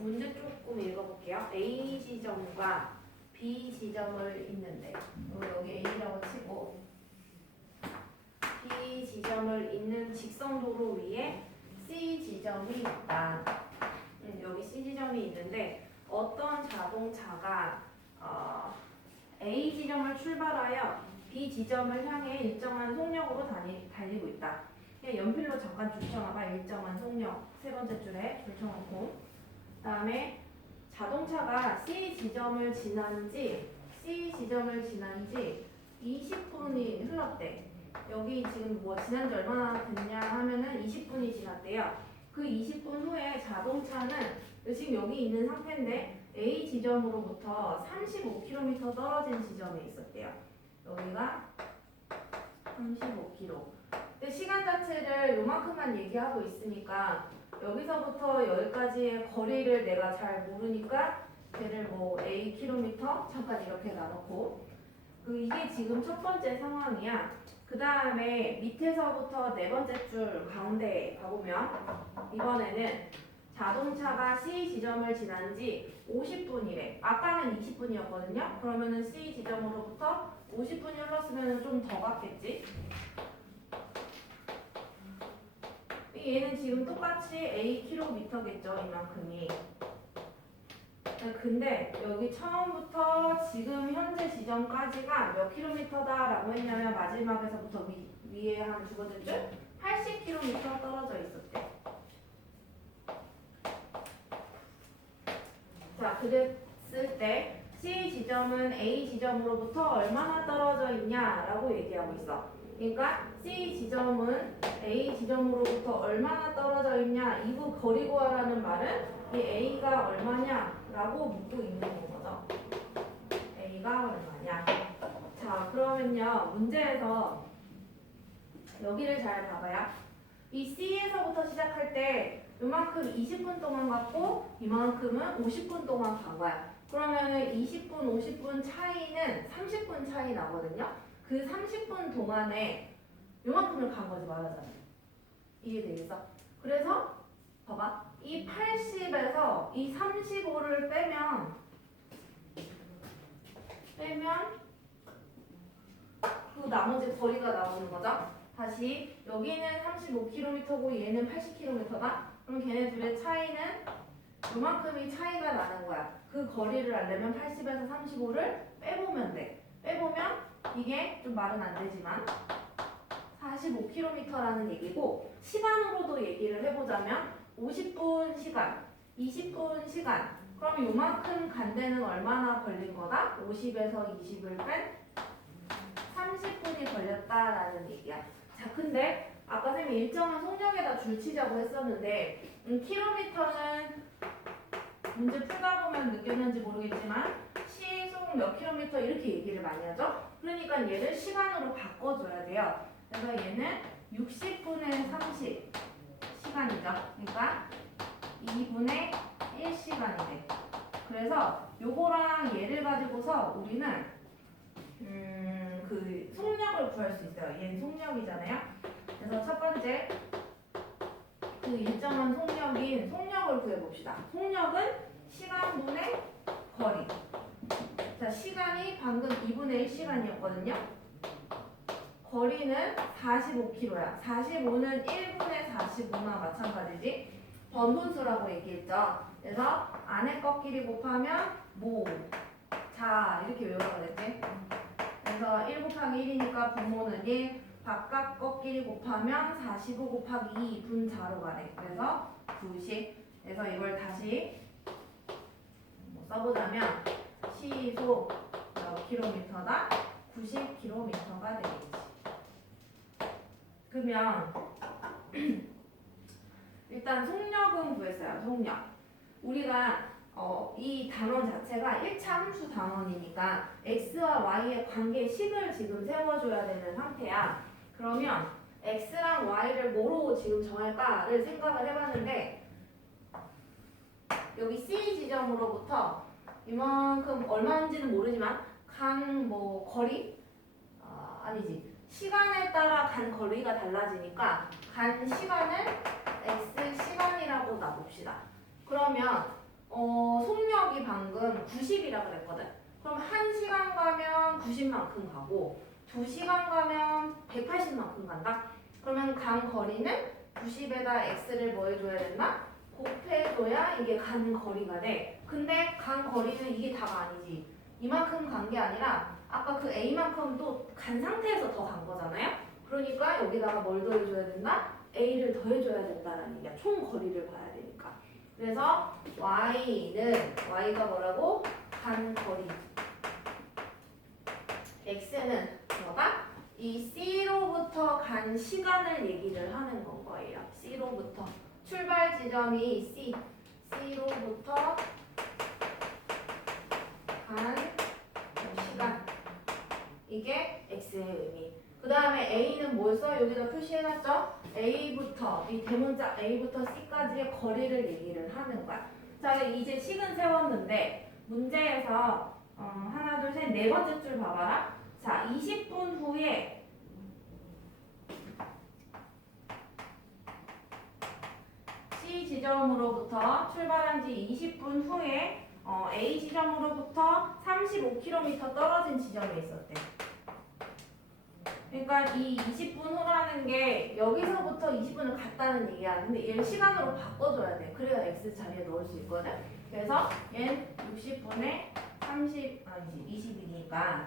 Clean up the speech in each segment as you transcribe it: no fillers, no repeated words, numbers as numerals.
문제 조금 읽어볼게요. A 지점과 B 지점을 있는데 여기 A라고 치고 B 지점을 있는 직선도로 위에 C 지점이 있다. 여기 C 지점이 있는데 어떤 자동차가 A 지점을 출발하여 B 지점을 향해 일정한 속력으로 달리고 있다. 연필로 잠깐 줄쳐놔봐. 일정한 속력 세 번째 줄에 줄쳐놓고 그 다음에 자동차가 C 지점을 지난 지 20분이 흘렀대. 여기 지금 뭐 지난 지 얼마나 됐냐 하면은 20분이 지났대요. 그 20분 후에 자동차는 지금 여기 있는 상태인데 A 지점으로부터 35km 떨어진 지점에 있었대요. 여기가 35km. 근데 시간 자체를 요만큼만 얘기하고 있으니까 여기서부터 여기까지의 거리를 내가 잘 모르니까 걔를 뭐 A 킬로미터 잠깐 이렇게 나눠놓고 이게 지금 첫 번째 상황이야. 그 다음에 밑에서부터 네 번째 줄 가운데 가보면 이번에는 자동차가 C 지점을 지난 지 50분이래. 아까는 20분이었거든요. 그러면은 C 지점으로부터 50분이 흘렀으면 좀 더 갔겠지. 얘는 지금 똑같이 A 킬로미터겠죠. 이만큼이. 근데 여기 처음부터 지금 현재 지점까지가 몇 킬로미터다라고 했냐면 마지막에서부터 위에 한 두 번째 줄 80km 떨어져 있었대. 자, 그랬을 때 C 지점은 A 지점으로부터 얼마나 떨어져 있냐라고 얘기하고 있어. 그러니까 C 지점은 A 지점으로부터 얼마나 떨어져 있냐, 이거 거리 구하라는 말은 이 A가 얼마냐라고 묻고 있는 거죠. A가 얼마냐. 자, 그러면요 문제에서 여기를 잘 봐봐요. 이 C에서부터 시작할 때 이만큼 20분 동안 갔고 이만큼은 50분 동안 간 거야. 그러면은 20분, 50분 차이는 30분 차이 나거든요. 그 30분 동안에 요만큼을 간 거지 말하자면. 이해되겠어? 그래서 봐봐. 이 80에서 이 35를 빼면 그 나머지 거리가 나오는 거죠. 다시 여기는 35km고 얘는 80km다. 그럼 걔네 둘의 차이는 요만큼이 차이가 나는 거야. 그 거리를 알려면 80에서 35를 빼보면 돼. 빼보면 이게 좀 말은 안 되지만 45km라는 얘기고, 시간으로도 얘기를 해보자면 50분 시간, 20분 시간, 그럼 요만큼 간 데는 얼마나 걸린 거다? 50에서 20을 뺀 30분이 걸렸다라는 얘기야. 자, 근데 아까 쌤이 일정한 속력에다 줄치자고 했었는데 킬로미터는 문제 풀다 보면 느꼈는지 모르겠지만 시속 몇 킬로미터 이렇게 얘기를 많이 하죠. 그러니까 얘를 시간으로 바꿔줘야 돼요. 그래서 얘는 60분의 30 시간이죠. 그러니까 2분의 1시간이래. 그래서 요거랑 얘를 가지고서 우리는 그 속력을 구할 수 있어요. 얘는 속력이잖아요. 그래서 첫 번째 그 일정한 속력인 속력을 구해봅시다. 속력은 시간분의 거리. 자, 시간이 방금 2분의 1시간이었거든요. 거리는 45km야. 45는 1분의 45나 마찬가지지. 번분수라고 얘기했죠. 그래서 안에 것끼리 곱하면 모, 자 이렇게 외우라고 그랬지. 그래서 1 곱하기 1이니까 분모는 1, 바깥 것끼리 곱하면 45 곱하기 2 분자로 가네. 그래서 90. 그래서 이걸 다시 써보자면 시속 몇 킬로미터다? 90km가 되겠지. 그러면 일단 속력은 구했어요. 속력. 우리가 이 단원 자체가 1차 함수 단원이니까 x와 y의 관계식을 지금 세워줘야 되는 상태야. 그러면 x랑 y를 뭐로 지금 정할까를 생각을 해봤는데, 여기 C 지점으로부터 이만큼 얼마인지는 모르지만 간 뭐 거리? 아니지. 시간에 따라 간 거리가 달라지니까 간 시간을 x 시간이라고 놔봅시다. 그러면 속력이 방금 90이라 그랬거든. 그럼 1시간 가면 90만큼 가고 2시간 가면 180만큼 간다. 그러면 간 거리는 90에다 x를 뭐 해줘야 된다? 곱해줘야 이게 간 거리가 돼. 근데 간 거리는 이게 다가 아니지. 이만큼 간 게 아니라 아까 그 a만큼 또 간 상태에서 더 간 거잖아요. 그러니까 여기다가 뭘 더해줘야 된다? a를 더해줘야 된다는 얘기야. 총 거리를 봐야 되니까. 그래서 y가 뭐라고? 간 거리. x는 뭐다? 이 C로부터 간 시간을 얘기를 하는 건 거예요. C로부터. 출발 지점이 C로부터 간 시간. 이게 X의 의미. 그 다음에 A는 뭐였어? 여기다 표시해놨죠? A부터, 이 대문자 A부터 C까지의 거리를 얘기를 하는 거야. 자, 이제 식은 세웠는데 문제에서 하나, 둘, 셋, 네 번째 줄 봐봐라. 자, 20분 후에 C 지점으로부터 출발한 지 20분 후에 A 지점으로부터 35km 떨어진 지점에 있었대. 그러니까 이 20분 후라는 게 여기서부터 20분을 갔다는 얘기야. 근데 얘를 시간으로 바꿔줘야 돼. 그래야 X 자리에 넣을 수 있거든. 그래서 얘는 60분에 20이니까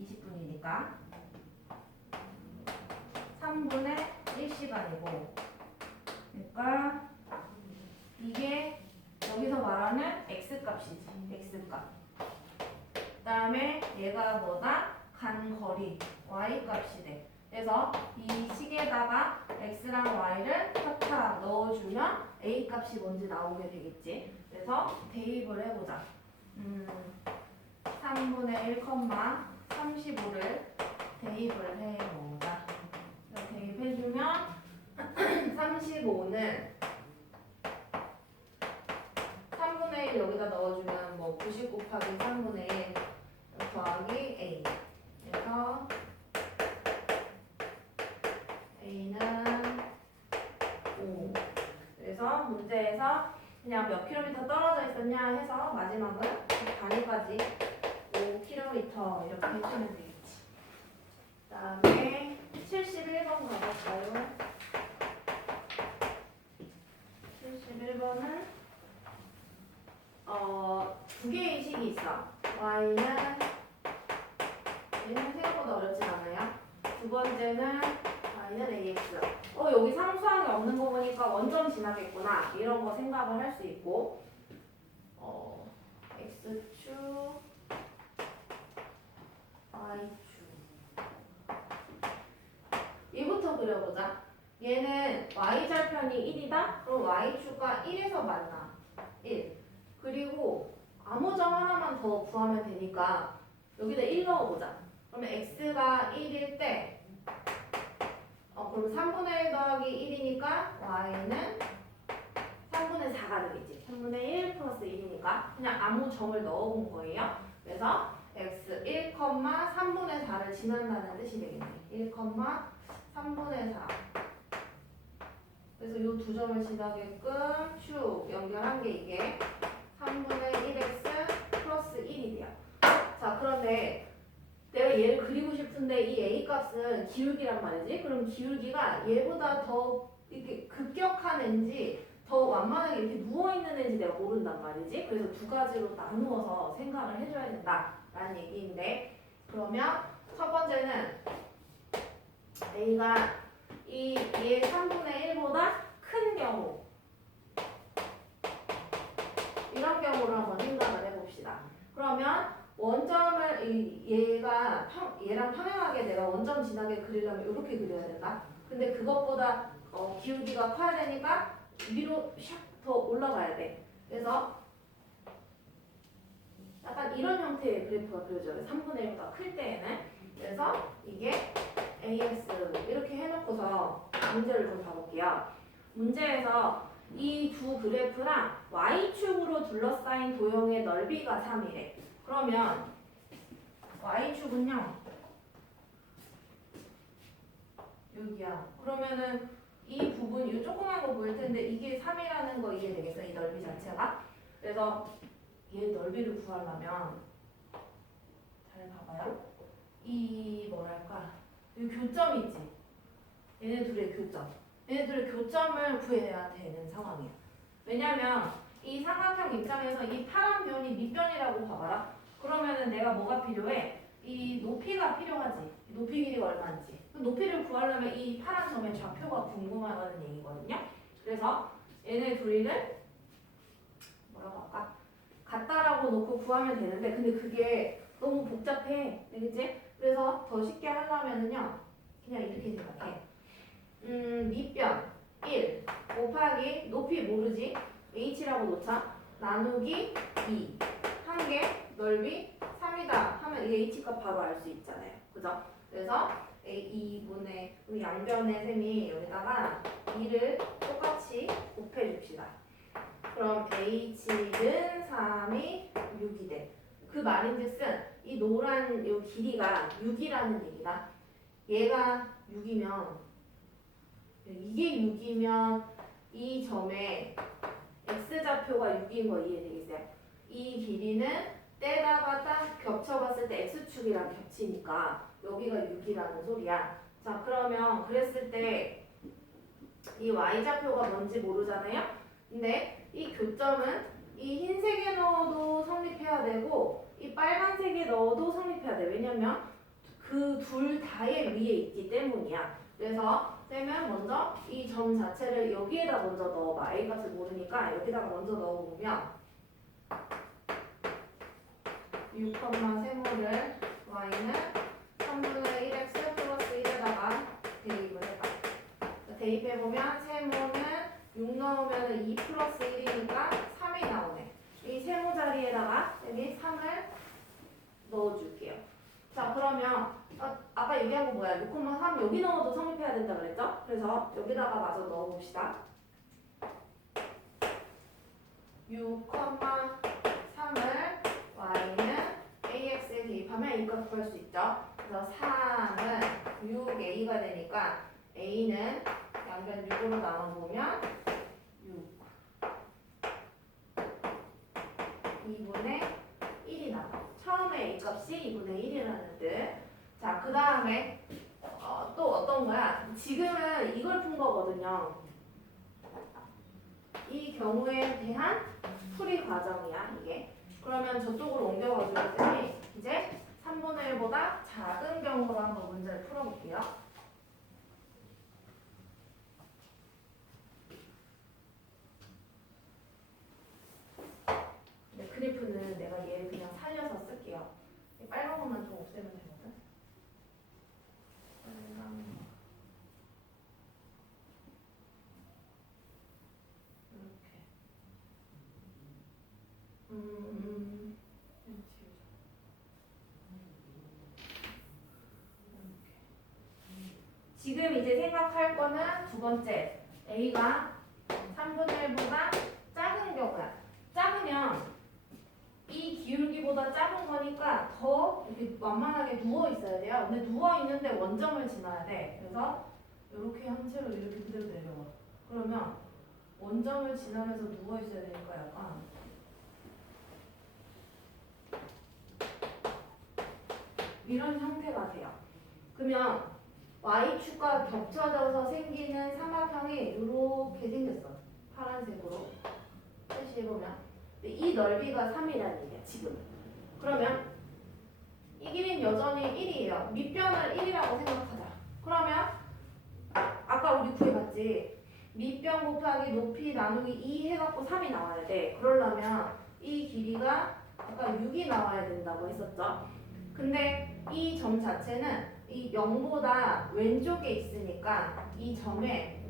20분이니까 3분의 1시간이고, 그러니까 이게 여기서 말하는 x값이지. x값. 그 다음에 얘가 뭐다? 간 거리 y값이 돼. 그래서 이 식에다가 x랑 y를 탁탁 넣어주면 a값이 뭔지 나오게 되겠지. 그래서 대입을 해보자. 3분의 1, 35를 대입을 해보자. 대입해주면 35는 3분의 1 여기다 넣어주면 뭐 90 곱하기 3분의 1 더하기 a. 그래서 a는 5. 그래서 문제에서 그냥 몇 킬로미터 떨어져 있었냐 해서 마지막은 단위까지 5km 이렇게 해주면 되겠지. 그 다음에 71번 가볼까요? 71번은 두 개의 식이 있어. y는 얘는 생각보다 어렵진 않아요. 두 번째는 y는 ax. 여기 상수항이 없는 거 보니까 원점 지나겠구나. 이런 거 생각을 할 수 있고, x축, y축. 얘부터 그려보자. 얘는 y절편이 1이다? 그럼 y축과 1에서 만나. 1. 그리고 아무 점 하나만 더 구하면 되니까 여기다 1 넣어보자. 그러면 x가 1일 때 그럼 3분의 1 더하기 1이니까 y는 3분의 4가 되겠지. 3분의 1 플러스 1이니까 그냥 아무 점을 넣어본 거예요. 그래서 x 1, 3분의 4를 지난다는 뜻이 되겠네. 1, 3분의 4. 그래서 이 두 점을 지나게끔 쭉 연결한 게 이게 3분의 1x 플러스 1이 돼요. 자, 그런데 내가 얘를 그리고 싶은데 이 a 값은 기울기란 말이지. 그럼 기울기가 얘보다 더 이렇게 급격한 애인지 더 완만하게 이렇게 누워있는 애인지 내가 모른단 말이지. 그래서 두 가지로 나누어서 생각을 해줘야 된다라는 얘기인데, 그러면 첫 번째는 a가 얘 3분의 1보다 큰 경우, 이런 경우를 한번 생각을 해봅시다. 그러면 원점을 얘랑 평행하게 내가 원점 지나게 그리려면 이렇게 그려야 된다. 근데 그것보다 기울기가 커야 되니까 위로 샥 더 올라가야 돼. 그래서 약간 이런 형태의 그래프가 그려져요. 3분의 1보다 클 때에는. 그래서 이게 AX 이렇게 해놓고서 문제를 좀 봐볼게요. 문제에서 이 두 그래프랑 Y축으로 둘러싸인 도형의 넓이가 3이래. 그러면 Y축은요, 여기야. 그러면은 이 부분, 이 조그만 거 보일 텐데 이게 3이라는 거 이해되겠어? 이 넓이 자체가? 그래서 얘 넓이를 구하려면 잘 봐봐요. 이 뭐랄까 이 교점이 있지. 얘네 둘의 교점. 얘네 둘의 교점을 구해야 되는 상황이야. 왜냐면 이 삼각형 입장에서 이 파란 변이 밑변이라고 봐봐라. 그러면은 내가 뭐가 필요해? 이 높이가 필요하지. 높이 길이가 얼마인지. 그 높이를 구하려면 이 파란 점의 좌표가 궁금하다는 얘기거든요. 그래서 얘네 둘이를 뭐라고 할까? 같다라고 놓고 구하면 되는데 근데 그게 너무 복잡해. 알겠지? 그래서 더 쉽게 하려면은요. 그냥 이렇게 생각해. 밑변 1 곱하기 높이 모르지? h라고 놓자. 나누기 2 한 개 넓이 3이다 하면 이 h값 바로 알 수 있잖아요. 그죠? 그래서 2분의 양변의 셈이 여기다가 2를 똑같이 곱해줍시다. 그럼 h는 3이 6이 돼. 그 말인즉슨 이 노란 이 길이가 6이라는 얘기다. 얘가 6이면 이게 6이면 이 점에 x좌표가 6인 거 이해되겠어요? 이 길이는 떼다가 딱 겹쳐봤을 때 x축이랑 겹치니까 여기가 6이라는 소리야. 자 그러면 그랬을 때 이 y좌표가 뭔지 모르잖아요? 근데 이 교점은 이 흰색에 넣어도 성립해야 되고 이 빨간색에 넣어도 성립해야 돼. 왜냐면 그 둘 다의 위에 있기 때문이야. 그래서 쌤은 먼저 이 점 자체를 여기에다 먼저 넣어봐. a값을 모르니까 여기다가 먼저 넣어보면 6,세모를 y는 3분의 1x 플러스 1에다가 대입을 해봐. 대입해보면 세모는 6 넣으면 2 플러스 1이니까 3이 나오네. 이 세모 자리에다가 여기 3을 넣어줄게요. 자 그러면 아까 얘기한 거 뭐야? 6,3 여기 넣어도 성립해야 된다 그랬죠? 그래서 여기다가 마저 넣어봅시다. 6,3을 y는 ax에 대입하면 a값 구할 수 있죠? 그래서 3은 6a가 되니까 a는 양변 6으로 나눠보면 6 2분의 1이 나와. 처음에 a값이 2분의 1이라는 뜻. 자, 그 다음에 또 어떤 거야? 지금은 이걸 푼 거거든요. 이 경우에 대한 풀이 과정이야, 이게. 그러면 저쪽으로 옮겨가지고 쌤이 이제 3분의 1보다 작은 경우로 한번 문제를 풀어볼게요. 그래프는 내가 얘를 그냥 살려서 쓸게요. 빨간 것만 좀 없애면 되거든. 빨간 이렇게. 지금 이제 생각할 거는 두 번째 a가 3분의 1보다 작은 경우야. 작으면 이 기울기보다 작은 거니까 더 이렇게 완만하게 누워 있어야 돼요. 근데 누워 있는데 원점을 지나야 돼. 그래서 이렇게 한 채로 이렇게 그대로 내려와. 그러면 원점을 지나면서 누워 있어야 되니까 약간 이런 형태가 돼요. 그러면 y축과 겹쳐져서 생기는 삼각형이 이렇게 생겼어. 파란색으로 표시해보면. 이 넓이가 3이라는 얘기야, 지금. 그러면 이 길이는 여전히 1이에요. 밑변을 1이라고 생각하자. 그러면 아까 우리 구해봤지? 밑변 곱하기 높이 나누기 2 해갖고 3이 나와야 돼. 그러려면 이 길이가 아까 6이 나와야 된다고 했었죠? 근데 이 점 자체는 이 0보다 왼쪽에 있으니까 이 점에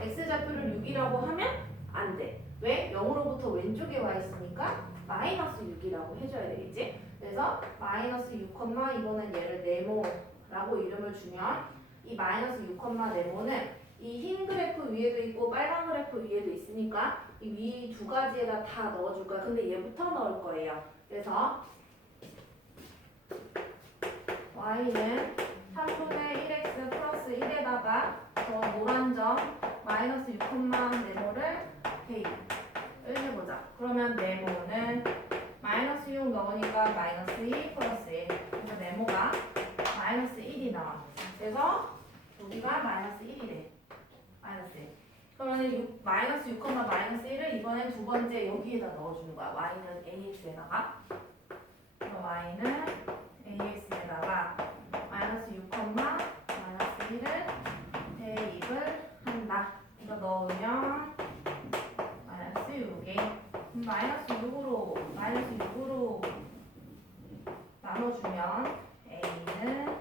x좌표를 6이라고 하면 안 돼. 왜? 0으로부터 왼쪽에 와 있으니까 마이너스 6이라고 해줘야 되겠지? 그래서 마이너스 6, 이거는 얘를 네모라고 이름을 주면 이 마이너스 6, 네모는 이 흰 그래프 위에도 있고 빨간 그래프 위에도 있으니까 이 위 두 가지에다 다 넣어줄 거야. 근데 얘부터 넣을 거예요. 그래서 y는 3분의 1x 플러스 1에다가 저 노란 점 마이너스 6, 네모를 대입. 해보자. 그러면 네모는 마이너스 6 넣으니까 마이너스 2 플러스 1. 그래서 네모가 마이너스 1이 나와. 그래서 여기가 마이너스 1이래. 마이너스 1. 그러면 마이너스 6, 마이너스 1을 이번엔 두 번째 여기에다 넣어주는 거야. y는 ax에다가. y는 ax에다가 마이너스 6, 마이너스 1을 대입을 한다. 이거 넣으면 마이너스 6이 마이너스 6으로 나눠주면 a는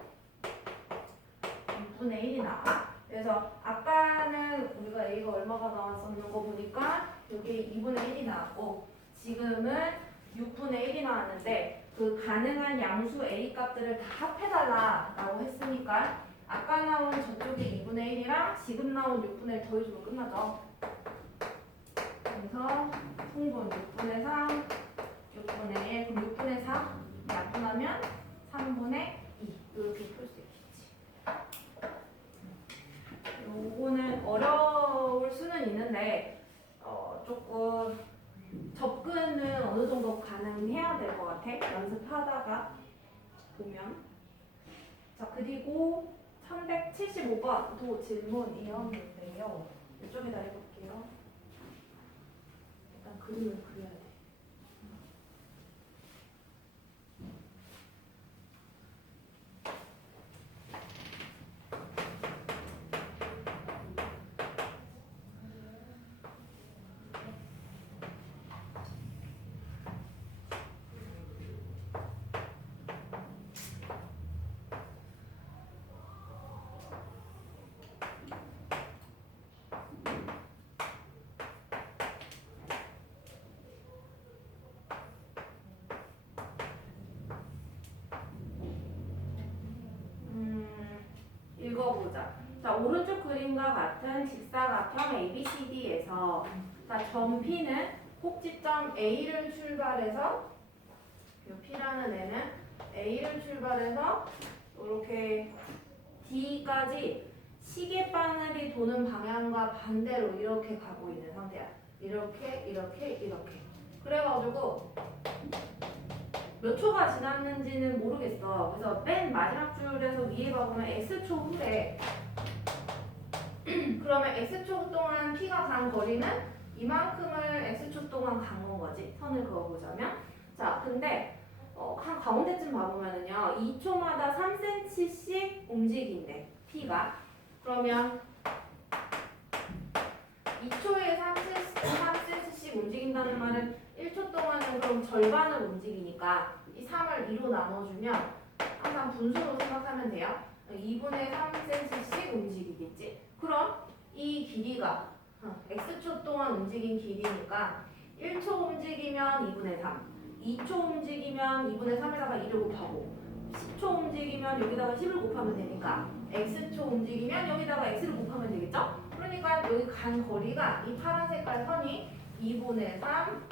6분의 1이 나와. 그래서 아까는 우리가 a가 얼마가 나왔었는 거 보니까 여기 2분의 1이 나왔고 지금은 6분의 1이 나왔는데 그 가능한 양수 a 값들을 다 합해달라라고 했으니까 아까 나온 저쪽에 2분의 1이랑 지금 나온 6분의 1 더해주면 끝나죠. 그래서 통분 6분의 3, 6분의 1, 그럼 6분의 4 약분하면 3분의 2 이렇게 풀 수 있겠지. 요거는 어려울 수는 있는데 조금 접근은 어느 정도 가능해야 될 것 같아. 연습하다가 보면. 자, 그리고 1175번도 질문이었는데요. 이쪽에다 해볼게요. 일단 그림을 그려야 돼. 읽어보자. 자, 오른쪽 그림과 같은 직사각형 ABCD에서 자, 점 P는 꼭지점 A를 출발해서 이 P라는 애는 A를 출발해서 이렇게 D까지 시계바늘이 도는 방향과 반대로 이렇게 가고 있는 상태야. 이렇게. 그래가지고 몇 초가 지났는지는 모르겠어. 그래서 맨 마지막 줄에서 위에 봐보면 X초 후에 그러면 X초 동안 P가 간 거리는 이만큼을 X초 동안 간 건 거지. 선을 그어보자면. 자, 근데 한 가운데쯤 봐보면은요. 2초마다 3cm씩 움직인대. P가. 그러면 2초에 3cm씩 움직인다는 말은 1초 동안은 그럼 절반을 움직이니까 이 3을 2로 나눠주면 항상 분수로 생각하면 돼요. 2분의 3cm씩 움직이겠지. 그럼 이 길이가 x초 동안 움직인 길이니까 1초 움직이면 2분의 3, 2초 움직이면 2분의 3에다가 2를 곱하고 10초 움직이면 여기다가 10을 곱하면 되니까 x초 움직이면 여기다가 x를 곱하면 되겠죠? 그러니까 여기 간 거리가 이 파란 색깔 선이 2분의 3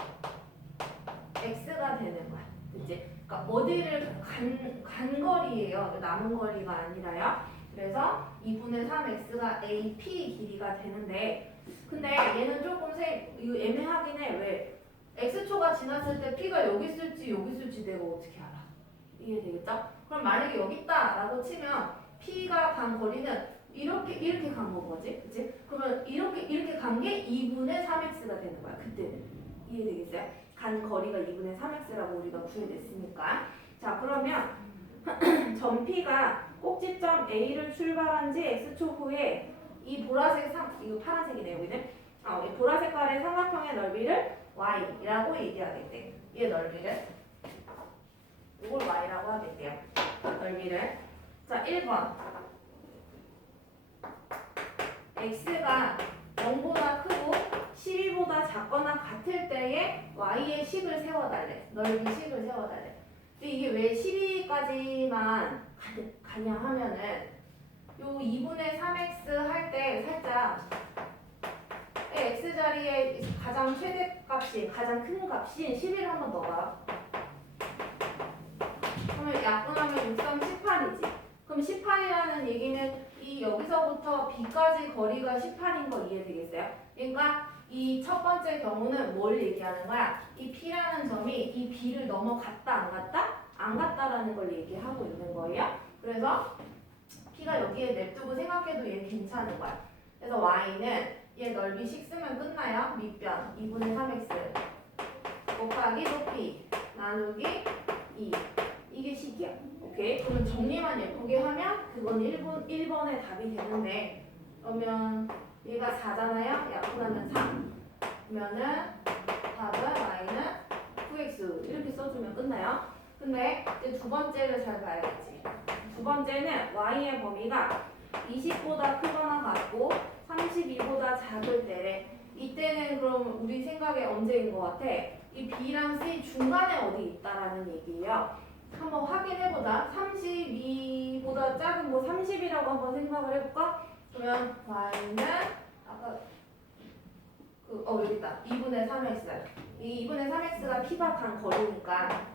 x가 되는 거야. 그치? 그러니까 어디를 간 거리예요. 남은 거리가 아니라요. 그래서 2분의 3x가 AP 길이가 되는데 근데 얘는 조금 이거 애매하긴 해. 왜? x초가 지났을 때 p가 여기 있을지 여기 있을지 내가 어떻게 알아? 이해되겠죠? 그럼 만약에 여기 있다라고 치면 p가 간 거리는 이렇게 간 거지, 그치? 그러면 이렇게 간 게 2분의 3x가 되는 거야. 그때는 이해되겠어요? 간 거리가 2분의 3x라고 우리가 구해냈으니까. 자, 그러면 점 P가 꼭지점 A를 출발한 지 x초 후에 이 보라색 이거 파란색이네 여기는. 이 보라색 색깔의 삼각형의 넓이를 y라고 얘기하겠대. 이 넓이를 이걸 y라고 하겠대요. 넓이를. 자, 1번. x가 0보다 크고 12보다 작거나 같을 때에 y의 식을 세워달래. 넓이 식을 세워달래. 근데 이게 왜 12까지만 가냐 하면은 요 2분의 3x 할 때 살짝 x 자리에 가장 최대값이 가장 큰 값인 11을 한번 넣어봐. 그러면 약분하면 6, 3, 18이지. 그럼 18이라는 얘기는 이 여기서부터 b까지 거리가 18인 거 이해되겠어요? 그러니까 이 첫 번째 경우는 뭘 얘기하는 거야? 이 P라는 점이 이 B를 넘어갔다 안 갔다? 안 갔다라는 걸 얘기하고 있는 거예요. 그래서 P가 여기에 냅두고 생각해도 얘 괜찮은 거야. 그래서 Y는 얘 넓이 6면 끝나요. 밑변 2분의 3x 곱하기 높이 나누기 2. 이게 식이야. 오케이? 그러면 정리만 예쁘게 하면 그건 1번의 답이 되는데 그러면 얘가 4잖아요. 약분하면 3. 그러면은 답은 Y는 9x 이렇게 써주면 끝나요. 근데 이제 두 번째를 잘 봐야겠지. 두 번째는 Y의 범위가 20보다 크거나 같고 32보다 작을 때래. 이때는 그럼 우리 생각에 언제인 것 같아? 이 B랑 C 중간에 어디 있다라는 얘기예요. 한번 확인해보자. 32보다 작은 거 30이라고 한번 생각을 해볼까? 그러면 Y는 아까 여기 있다. 2분의 3x. 이 2분의 3x가 P가 간 거리니까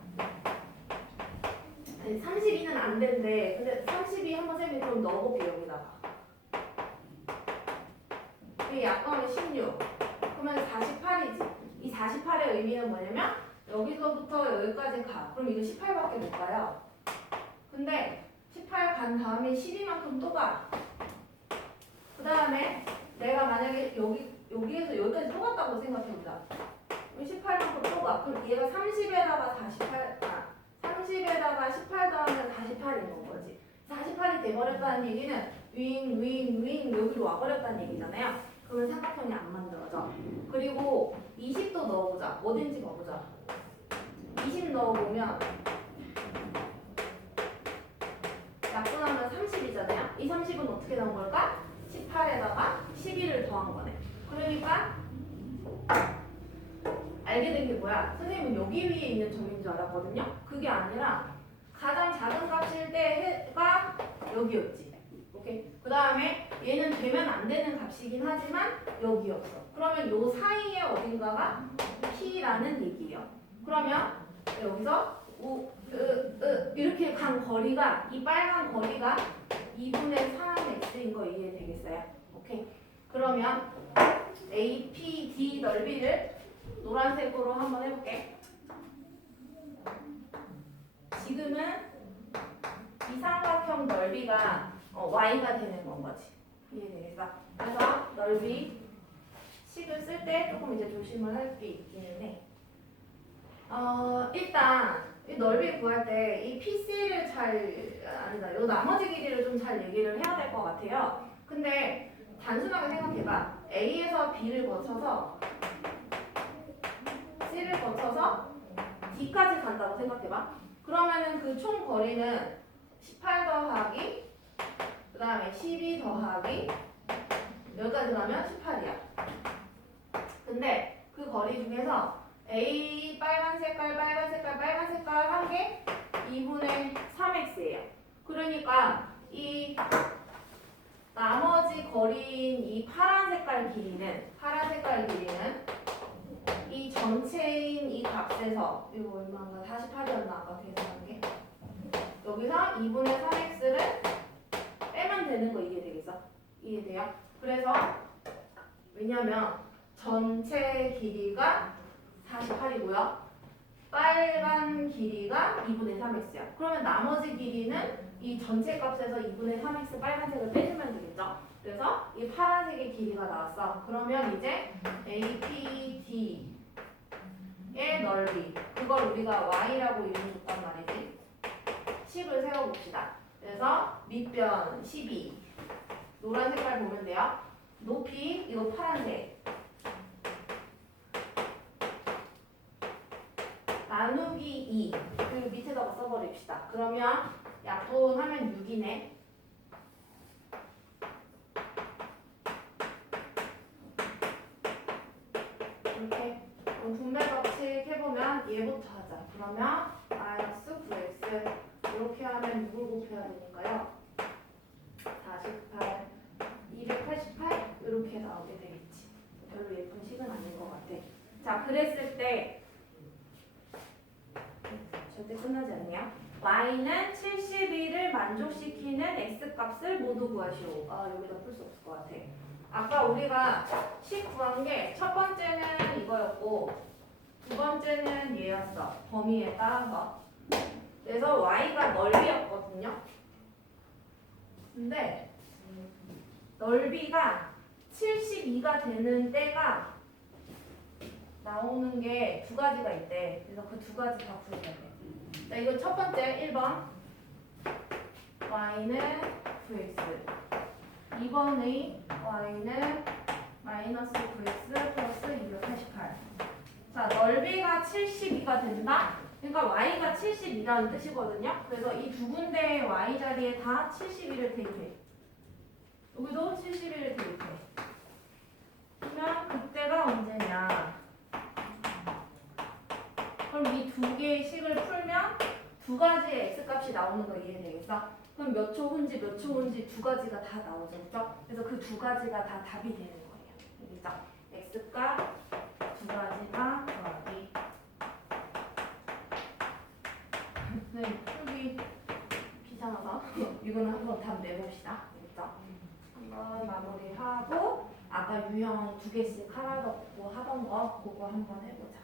32는 안 된대. 근데 32 한번 쌤이 좀 넣어볼게 여기다가. 이 약분하면 16. 그러면 48이지. 이 48의 의미는 뭐냐면 여기서부터 여기까지 가. 그럼 이거 18밖에 못 가요. 근데 18 간 다음에 12만큼 또 가. 그 다음에 내가 만약에 여기에서 여기까지 또 갔다고 생각해보자. 그럼 18만큼 또 가. 그럼 얘가 30에다가 30에다가 18 더하면 48인 건 거지. 48이 돼버렸다는 얘기는 윙 여기로 와버렸다는 얘기잖아요. 그러면 삼각형이 안 만들어져. 그리고 20도 넣어보자. 어딘지 봐보자. 20 넣어보면 약분하면 30이잖아요. 이 30은 어떻게 나온 걸까? 18에다가 11을 더한 거네. 그러니까 알게 된 게 뭐야? 선생님은 여기 위에 있는 점인 줄 알았거든요. 그게 아니라 가장 작은 값일 때가 여기였지. 오케이. 그 다음에 얘는 되면 안 되는 값이긴 하지만 여기였어. 그러면 요 사이에 어딘가가 P라는 얘기예요. 그러면 여기서 이렇게 간 거리가 이 빨간 거리가 2분의 3x인 거 이해되겠어요? 오케이. 그러면 APD 넓이를 노란색으로 한번 해볼게. 지금은 이 삼각형 넓이가 y가 되는 건 거지. 이해되겠어? 그래서 넓이 식을 쓸 때 조금 이제 조심을 할 게 있기는 해. 일단 이 넓이 구할 때 이 PC를 요 나머지 길이를 좀 잘 얘기를 해야 될 것 같아요. 근데 단순하게 생각해봐. A에서 B를 거쳐서 C를 거쳐서 D까지 간다고 생각해봐. 그러면은 그 총 거리는 18 더하기 그 다음에 12 더하기 여기까지 가면 18이야. 근데 그 거리 중에서 A 빨간 색깔 한 게 2분의 3x예요. 그러니까 이 나머지 거리인 이 파란 색깔 길이는 이 전체인 이 값에서 이거 얼마인가 48이었나 아까 계산한 게 여기서 2분의 3x를 빼면 되는 거 이해되겠어? 이해돼요? 그래서 왜냐면 전체 길이가 48이고요. 빨간 길이가 2분의 3x야. 그러면 나머지 길이는 이 전체 값에서 2분의 3x 빨간색을 빼주면 되겠죠? 그래서 이 파란색의 길이가 나왔어. 그러면 이제 APD의 넓이 그걸 우리가 y라고 이름 줬단 말이지. 식을 세워봅시다. 그래서 밑변 12 노란 색깔 보면 돼요. 높이 이거 파란색 나누기 2 그리고 밑에다가 써버립시다. 그러면 약분하면 6이네. 이렇게 그럼 분배법칙 해보면 얘부터 하자. 그러면 마이너스 9x 이렇게 하면 6을 곱해야 되니까요. 48 288 이렇게 나오게 되겠지. 별로 예쁜 식은 아닌 것 같아. 자, 그랬을 때 절대 끝나지 않냐? y는 71을 만족시키는 x값을 모두 구하시오. 여기다 풀 수 없을 것 같아. 아까 우리가 식 구한 게 첫 번째는 이거였고 두 번째는 얘였어. 범위에 따른 거. 그래서 y가 넓이였거든요. 근데 넓이가 72가 되는 때가 나오는 게 두 가지가 있대. 그래서 그 두 가지 다 구해야 돼. 자, 이거 첫 번째 1번 y는 9x 2번의 y는 마이너스 9x 플러스 288. 자, 넓이가 72가 된다? 그러니까 y가 72라는 뜻이거든요. 그래서 이 두 군데의 y 자리에 다 72를 대입해. 여기도 71을 대입해. 그러면 그때가 언제냐? 그럼 이 두 개의 식을 풀면 두 가지의 x값이 나오는 거 이해되겠어? 그럼 몇 초 후인지 몇 초 후인지 두 가지가 다 나오죠, 그죠? 그래서 그 두 가지가 다 답이 되는 거예요. 여기죠? x값 두 가지가 더하기. 네, 풀기 귀찮아서 이거는 한번 답 내봅시다. 알겠죠? 한번 마무리하고 아까 유형 두 개씩 하나 더 하던 거 그거 한번 해보자.